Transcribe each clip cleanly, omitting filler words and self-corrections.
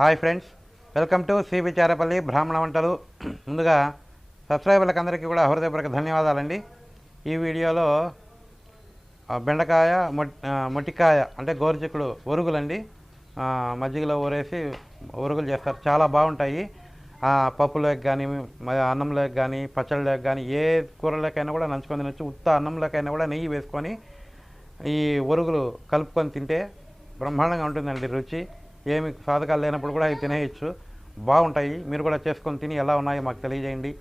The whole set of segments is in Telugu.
Hi friends, welcome to cbcharepalli బ్రాహ్మణవంటలు. ముందుగా సబ్స్క్రైబర్లకు అందరికీ కూడా హృదయపూర్వక ధన్యవాదాలండి. ఈ వీడియోలో బెండకాయ మొటిక్కాయ అంటే గోరుచిక్కుడు ఒరుగులండి. మజ్జిగలో ఊరేసి ఒరుగులు చేస్తారు, చాలా బాగుంటాయి. పప్పులోకి కానీ, అన్నంలోకి కానీ, పచ్చళ్ళలోకి కానీ, ఏ కూరలోకైనా కూడా నంచుకొని తినచ్చు. ఉత్త అన్నంలోకైనా కూడా నెయ్యి వేసుకొని ఈ ఒరుగులు కలుపుకొని తింటే బ్రహ్మాండంగా ఉంటుందండి. రుచి ఏమి సాధకాలు లేనప్పుడు కూడా అవి తినేయచ్చు, బాగుంటాయి. మీరు కూడా చేసుకొని తిని ఎలా ఉన్నాయో మాకు తెలియజేయండి.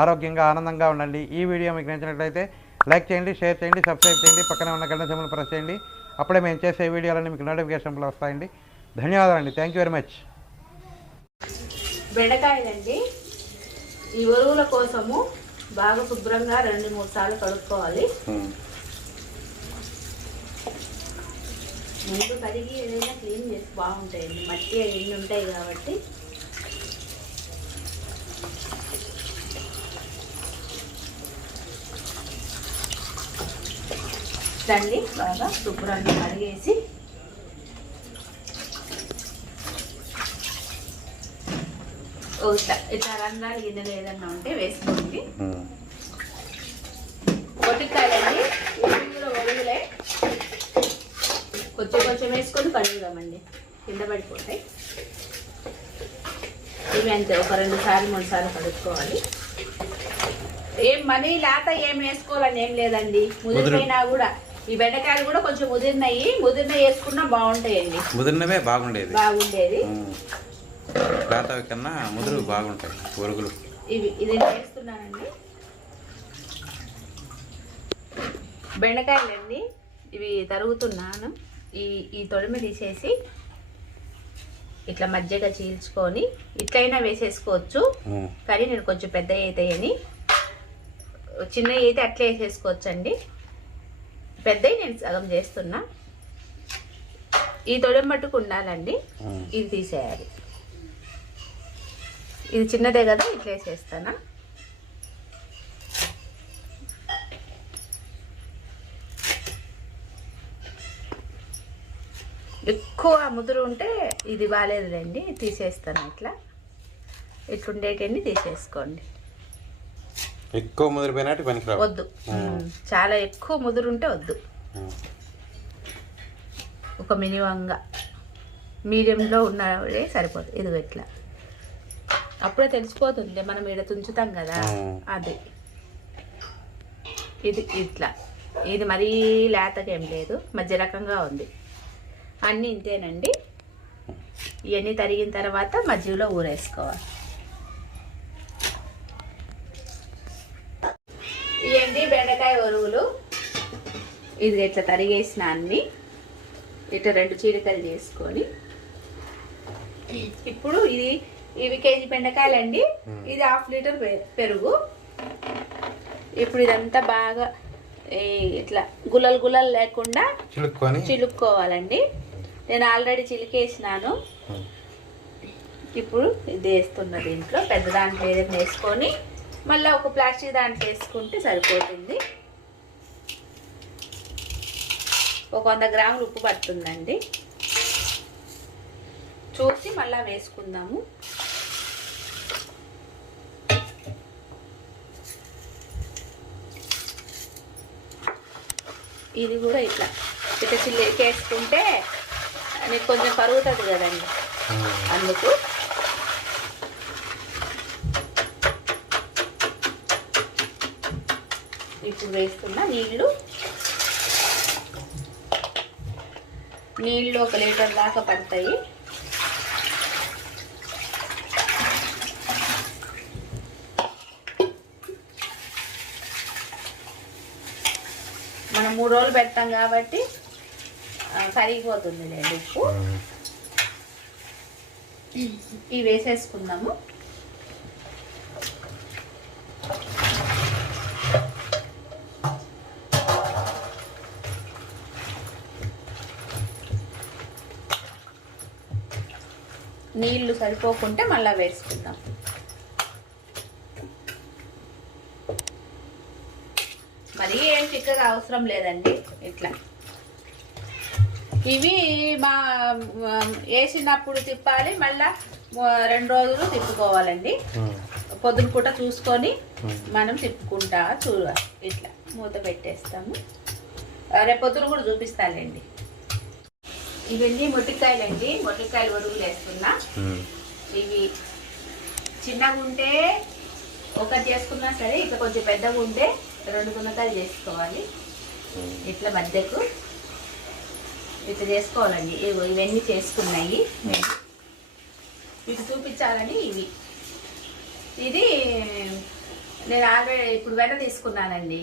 ఆరోగ్యంగా ఆనందంగా ఉండండి. ఈ వీడియో మీకు నచ్చినట్లయితే లైక్ చేయండి, షేర్ చేయండి, సబ్స్క్రైబ్ చేయండి, పక్కనే ఉన్న గంట సింబల్ ప్రెస్ చేయండి. అప్పుడే మేము చేసే వీడియోలన్నీ మీకు నోటిఫికేషన్లు వస్తాయండి. ధన్యవాదాలండి. Thank you very much. బెండకాయలండి, ఈ ఒరుగుల కోసము బాగా శుభ్రంగా 2-3 సార్లు కడుక్కోవాలి. ముందు కడిగి ఏదైనా క్లీన్ చేసి బాగుంటాయండి, మట్టి ఎన్ని ఉంటాయి కాబట్టి. రండి, బాగా శుభ్రంగా కడిగేసి ఇట్లా రంధ్రాలు గిన్నెలు ఏదన్నా ఉంటే వేసుకోండి. మొటిక్కాయలండి, ఒరుగులే కొంచెం వేసుకొని కడుగుదామండి, కింద పడిపోతాయి. ఇవి అంతే, ఒక 2 సార్లు 3 సార్లు కడుక్కోవాలి. ఏం మనీ లేత ఏం వేసుకోవాలని ఏం లేదండి. ముదిరిపోయినా కూడా ఈ బెండకాయలు కూడా కొంచెం ముదిరినవి వేసుకున్నా బాగుంటాయండి. ముదిరినవే బాగుండేది లేతవి కన్నా ముదురు బాగుంటాయి ఒరుగులు. ఇది వేస్తున్నానండి. బెండకాయలండి, ఇవి తరుగుతున్నాను. ఈ తొడిమి తీసేసి ఇట్లా మజ్జిగ చీల్చుకొని ఇట్లయినా వేసేసుకోవచ్చు, కానీ నేను కొంచెం పెద్ద అవుతాయని, చిన్న అయితే అట్లా వేసేసుకోవచ్చు అండి. పెద్దవి నేను సగం చేస్తున్నా. ఈ తొడిమి మట్టుకు ఉండాలండి, ఇది తీసేయాలి. ఇది చిన్నదే కదా, ఇట్లా వేసేస్తానా. ఎక్కువ ముదురు ఉంటే ఇది బాగాలేదులేండి, తీసేస్తాను. ఇట్లుండేటండి తీసేసుకోండి. ఎక్కువ ముదిరిపోయినట్టు పనికి వద్దు, చాలా ఎక్కువ ముదురు ఉంటే వద్దు. ఒక మినిమంగా మీడియంలో ఉన్నదే సరిపోతుంది. ఇదిగో ఇట్లా అప్పుడే తెలిసిపోతుంది, మనం ఈడ తుంచుతాం కదా అది. ఇది ఇట్లా, ఇది మరీ లేతకేం లేదు, మధ్య రకంగా ఉంది. అన్నీ ఇంతేనండి. ఇవన్నీ తరిగిన తర్వాత మజ్జిగలో ఊరేసుకోవాలి. ఇవన్నీ బెండకాయ ఒరుగులు. ఇది ఇట్లా తరిగేసిన అన్ని ఇట్లా 2 చీలికలు చేసుకొని, ఇప్పుడు ఇవి కేజీ బెండకాయలండి, ఇది 1/2 లీటర్ పెరుగు. ఇప్పుడు ఇదంతా బాగా ఇట్లా గుల్లలు లేకుండా చిలుక్కోవాలండి. నేను ఆల్రెడీ చిలికేసినాను. ఇప్పుడు ఇది వేస్తున్న దీంట్లో, పెద్ద దాంట్లో ఏదైనా వేసుకొని మళ్ళీ ఒక ప్లాస్టిక్ దాంట్లో వేసుకుంటే సరిపోతుంది. ఒక 100 గ్రాములు ఉప్పు పడుతుందండి, చూసి మళ్ళీ వేసుకుందాము. ఇది కూడా ఇట్లా చిల్లికేసుకుంటే నీకు కొంచెం పరుగుతుంది కదండి, అందుకు. ఇప్పుడు వేస్తున్న నీళ్ళు 1 లీటర్ దాకా పడతాయి. మనం 3 రోజులు పెడతాం కాబట్టి కరిగిపోతుంది లేదు ఉప్పు. ఇవి వేసేసుకుందాము. నీళ్లు సరిపోకుంటే మళ్ళీ వేసుకుందాం. మరీ ఏం చిక్కగా అవసరం లేదండి. ఇట్లా ఇవి వేసినప్పుడు తిప్పాలి, మళ్ళా 2 రోజులు తిప్పుకోవాలండి. పొద్దున పూట చూసుకొని మనం తిప్పుకుంటా చూడాలి. ఇట్లా మూత పెట్టేస్తాము. రేపు పొద్దున కూడా చూపిస్తానండి. ఇవన్నీ మొటిక్కాయలండి, మొటిక్కాయలు ఒరుగులు వేస్తున్నా. ఇవి చిన్నగా ఉంటే ఒకటి చేసుకున్నా సరే, ఇట్లా కొంచెం పెద్దగా ఉంటే 2 గుణకాయలు చేసుకోవాలి. ఇట్లా మధ్యకు ఇట్లా చేసుకోవాలండి. ఇవన్నీ చేసుకున్నాయి నేను ఇవి చూపించాలని. ఇది నేను ఆల్రెడీ ఇప్పుడు వెన్న తీసుకున్నానండి.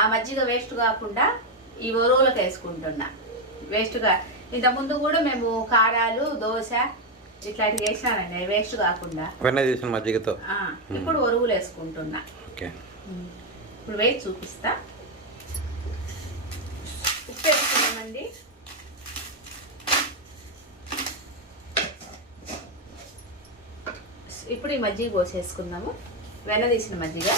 ఆ మజ్జిగ వేస్ట్ కాకుండా ఈ ఒరువులకు వేసుకుంటున్నా. వేస్ట్గా ఇంతకుముందు కూడా మేము కారాలు, దోశ ఇట్లాంటివి వేసినానండి, వేస్ట్ కాకుండా వెన్న తీసిన మజ్జిగతో. ఇప్పుడు ఒరుగులు వేసుకుంటున్నా. ఇప్పుడు వేసి చూపిస్తా. ఉప్పు వేసుకున్నామండి. ఇప్పుడు ఈ మజ్జిగ పోసేసుకుందాము, వెన్న తీసిన మజ్జిగ.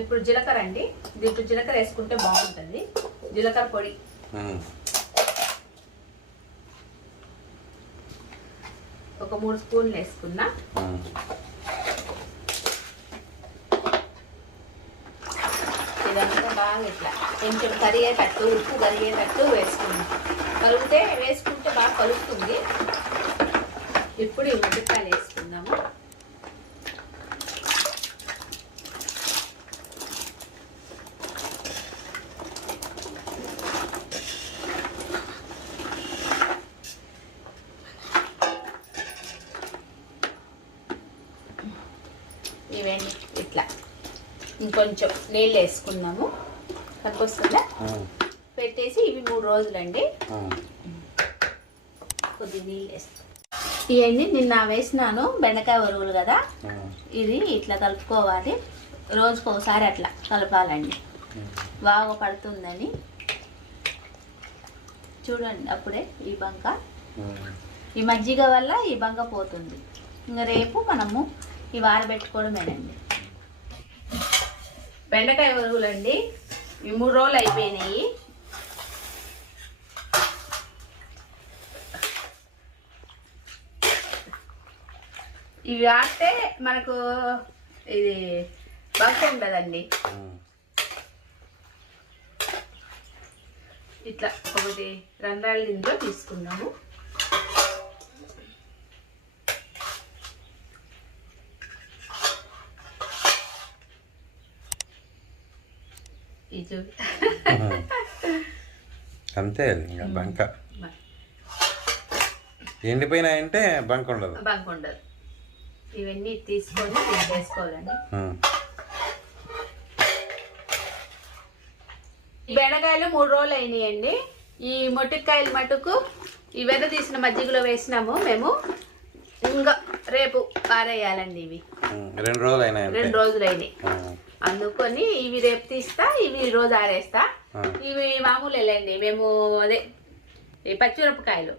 ఇప్పుడు జీలకర్ర అండి, దీంట్లో జీలకర్ర వేసుకుంటే బాగుంటుంది. జీలకర్ర పొడి ఒక 3 స్పూన్లు వేసుకున్నా. ఇదంతా బాగా ఇట్లా కొంచెం కరిగేటట్టు, ఉప్పు కరిగేటట్టు వేసుకున్నాం. వేసుకుంటే బాగా కలుస్తుంది. ఇప్పుడు ఈ మొటిక్కాయలు వేసుకుందాము. ఇవన్నీ ఇట్లా ఇంకొంచెం నీళ్ళు వేసుకున్నాము. కనిపిస్తుందా? పెట్టేసి ఇవి 3 రోజులండి. కొద్ది నీళ్ళు వేస్తాం. ఇవన్నీ నిన్న వేసినాను, బెండకాయ ఒరుగులు కదా. ఇది ఇట్లా కలుపుకోవాలి. రోజుకు ఒకసారి అట్లా కలపాలండి, బాగా పడుతుందని. చూడండి, అప్పుడే ఈ బంక, ఈ మజ్జిగ వల్ల ఈ బంక పోతుంది. ఇంకా రేపు మనము ఇవి ఆరబెట్టుకోవడమేనండి. బెండకాయ ఒరుగులండి, ఇవి 3 రోజులు అయిపోయినాయి. ఇవి ఆడితే మనకు ఇది బంక ఉండదండి. ఇట్లా ఒకటి రంధ్రాల దీంట్లో తీసుకున్నాము. అంతే, ఇంకా బంక ఎండిపోయినాయంటే బంక ఉండదు. ఇవన్నీ తీసుకొని వేసుకోవాలండి. ఈ బెండకాయలు 3 రోజులు అయినాయండి. ఈ మొటిక్కాయలు మటుకు ఈ వెన్న తీసిన మజ్జిగలో వేసినాము మేము. ఇంకా రేపు పారేయాలండి. ఇవి 2 రోజులు అయినాయి. 2 రోజులు అయినాయి. అందుకొని ఇవి రేపు తీస్తా, ఇవి రోజు ఆరేస్తా. ఇవి మామూలేండి. మేము అదే పచ్చిమిరపకాయలు,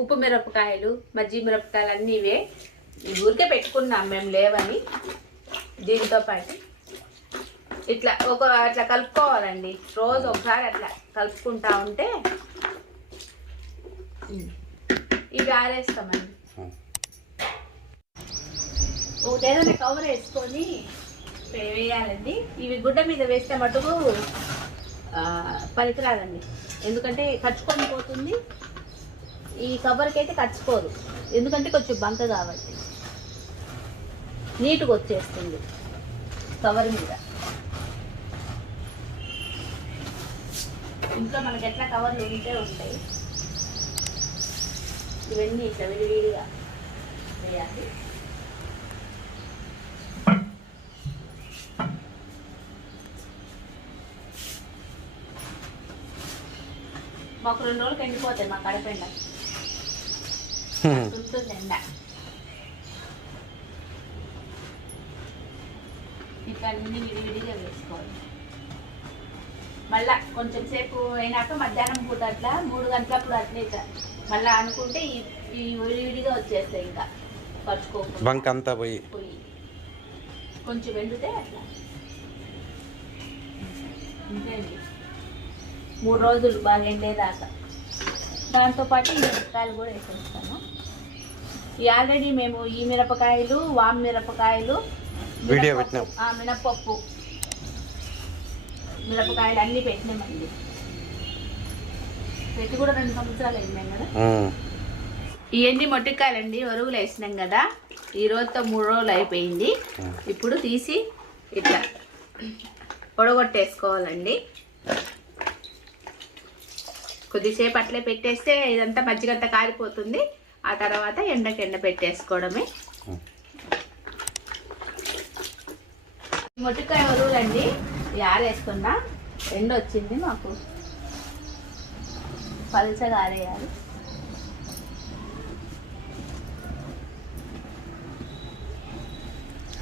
ఉప్పు మిరపకాయలు, మజ్జిగ మిరపకాయలు అన్నీ ఇవే. ఊరికే పెట్టుకున్నాం మేము, లేవని. దీంతో పాటు ఇట్లా అట్లా కలుపుకోవాలండి. రోజు ఒకసారి అట్లా కలుపుకుంటా ఉంటే ఇవి ఆరేస్తామండి. ఏదైనా కవర్ వేసుకొని వేయాలండి. ఇవి గుడ్డ మీద వేస్తే మటుకు పనికిరాదండి, ఎందుకంటే కచ్చుకొని పోతుంది. ఈ కవర్కి అయితే కచ్చుకోదు, ఎందుకంటే కొంచెం బంక కాబట్టి నీట్గా వచ్చేస్తుంది కవర్ మీద. ఇంట్లో మనకి ఎట్లా కవర్లు ఉంటే ఉంటాయి. ఇవన్నీ ఇట్లా విడివిడిగా వేయాలి. మాకు 2 రోజులకి ఎండిపోతాయి. మా కడపెండ ఉంటుంది ఎండ. ఇట్లా అన్ని విడివిడిగా వేసుకోవాలి. మళ్ళా కొంచెం సేపు అయినాక మధ్యాహ్నం పూట అట్లా 3 గంటలప్పుడు అట్లే ఇట్లా మళ్ళీ అనుకుంటే ఈ విడివిడిగా వచ్చేస్తాయి. ఇంకా పరుచుకోకుండా బంక్ అంతా పోయి కొంచెం వెండితే అట్లా ఇంకేంటి 3 రోజులు బాగా ఎండేదాకా. దాంతోపాటు ఈ మిరపకాయలు కూడా వేసేస్తాను. ఆల్రెడీ మేము ఈ మిరపకాయలు, వామ్ మిరపకాయలు, వీడియో పెట్టినాం, మినప్పప్పు మిరపకాయలు అన్నీ పెట్టినామండి. పెట్టి కూడా 2 సంవత్సరాలు అయినాం కదా. ఇవన్నీ మొట్టికాయలండి, ఒరుగులు వేసినాం కదా. ఈ రోజుతో 3 రోజులు అయిపోయింది. ఇప్పుడు తీసి ఇట్లా పొడగొట్టేసుకోవాలండి. కొద్దిసేపు అట్లే పెట్టేస్తే ఇదంతా మజ్జిగంతా కారిపోతుంది. ఆ తర్వాత ఎండ పెట్టేసుకోవడమే. మొట్టికాయ ఒరుగులండి ఆరేస్తున్నా. ఎండ వచ్చింది మాకు, పల్చగా ఆరేయాలి.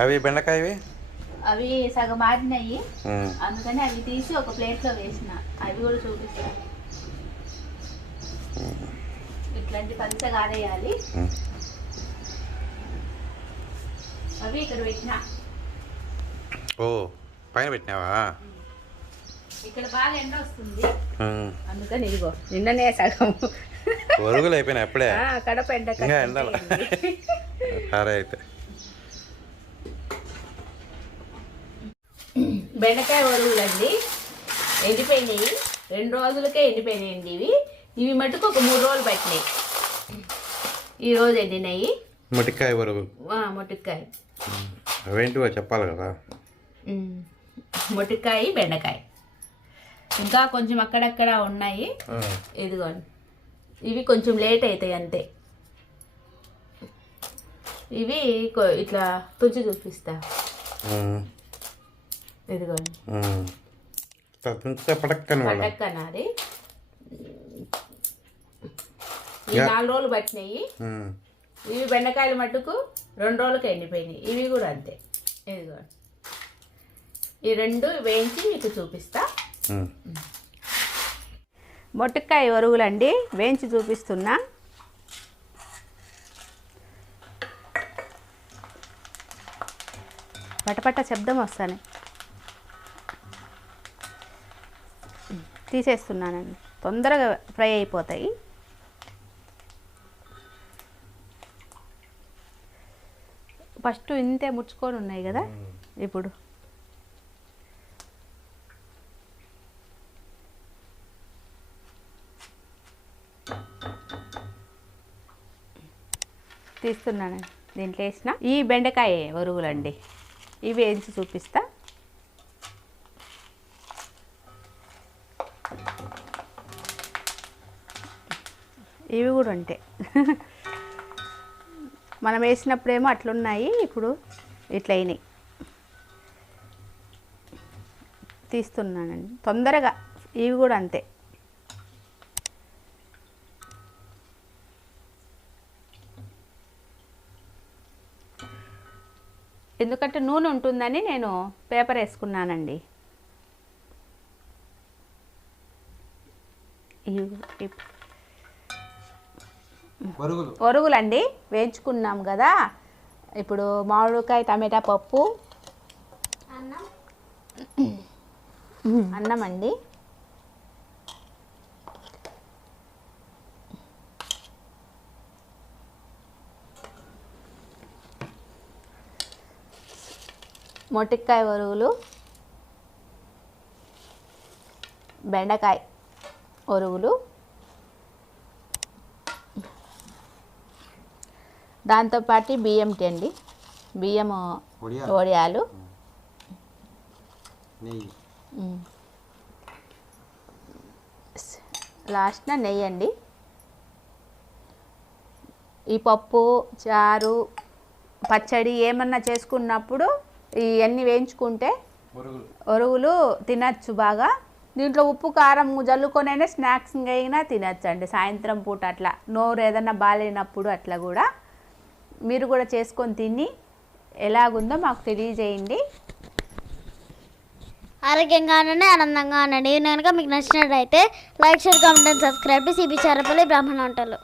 అవి బెండకాయవి అవి సగం ఆరినాయి, అందుకని అవి తీసి ఒక ప్లేట్లో వేసిన. అవి కూడా చూపిస్తాను. ఇట్లాంటి పల్చగా ఆరేయాలి. అవి ఇక్కడ పెట్టినా. ఓ పైన పెట్టినావా? ఇక్కడ బాగా ఎండ వస్తుంది, అందుకని ఇదిగో నిన్ననే సగం ఒరుగులు అయిపోయినాయి అప్పుడే. కడప ఎండ సరే అయితే బెండకాయ ఒరుగులండి ఎండిపోయినాయి. 2 రోజులకే ఎండిపోయినాయండి. ఇవి మటుకు ఒక 3 రోజులు పట్టినాయి. ఈరోజు ఎండినాయి మొటిక్కాయ ఒరుగులు. మొటిక్కాయ అవేంటివో చెప్పాలి కదా. మొటిక్కాయ, బెండకాయ ఇంకా కొంచెం అక్కడక్కడ ఉన్నాయి. ఇదిగోండి, ఇవి కొంచెం లేట్ అవుతాయి అంతే. ఇవి ఇట్లా తుంచి చూపిస్తా. ఇదిగోండి పటక్కనాది. ఈ 4 రోజులు పట్టినాయి. ఇవి బెండకాయలు మట్టుకు 2 రోజులకి ఎండిపోయినాయి. ఇవి కూడా అంతే. ఇదిగోండి, ఈ 2 వేయించి మీకు చూపిస్తా. మొట్టికాయ ఒరుగులండి వేయించి చూపిస్తున్నా. పటపట శబ్దం వస్తానే తీసేస్తున్నానండి. తొందరగా ఫ్రై అయిపోతాయి. ఫస్ట్ ఇంతే ముడుచుకొని ఉన్నాయి కదా. ఇప్పుడు తీస్తున్నానండి. దీంట్లో వేసిన ఈ బెండకాయ ఒరుగులండి ఇవి వేయించి చూపిస్తా. ఇవి కూడా ఉంటాయి. మనం వేసినప్పుడేమో అట్లున్నాయి, ఇప్పుడు ఇట్లా అయినాయి. తీస్తున్నానండి తొందరగా. ఇవి కూడా అంతే. ఎందుకంటే నూనె ఉంటుందని నేను పేపర్ వేసుకున్నానండి. ఒరుగులండి వేయించుకున్నాం కదా. ఇప్పుడు మామిడికాయ, టమాటా పప్పు, అన్నం అండి. మొటిక్కాయ ఒరుగులు, బెండకాయ ఒరుగులు, దాంతోపాటు బియ్యం టీ అండి, బియ్యం వడియాలు, లాస్ట్న నెయ్యి అండి. ఈ పప్పు, చారు, పచ్చడి ఏమన్నా చేసుకున్నప్పుడు ఇవన్నీ వేయించుకుంటే ఒరుగులు తినచ్చు బాగా. దీంట్లో ఉప్పు కారం జల్లుకొనైనా స్నాక్స్ అయినా తినచ్చు అండి. సాయంత్రం పూట అట్లా నోరు ఏదన్నా బాగాలేనప్పుడు అట్లా కూడా మీరు కూడా చేసుకొని తిని ఎలాగుందో మాకు తెలియజేయండి. ఆరోగ్యంగా ఉండండి, ఆనందంగా ఉండండి. కనుక మీకు నచ్చినట్లయితే like, share, comment and subscribe to Sibicharapalli బ్రాహ్మణ వంటలు.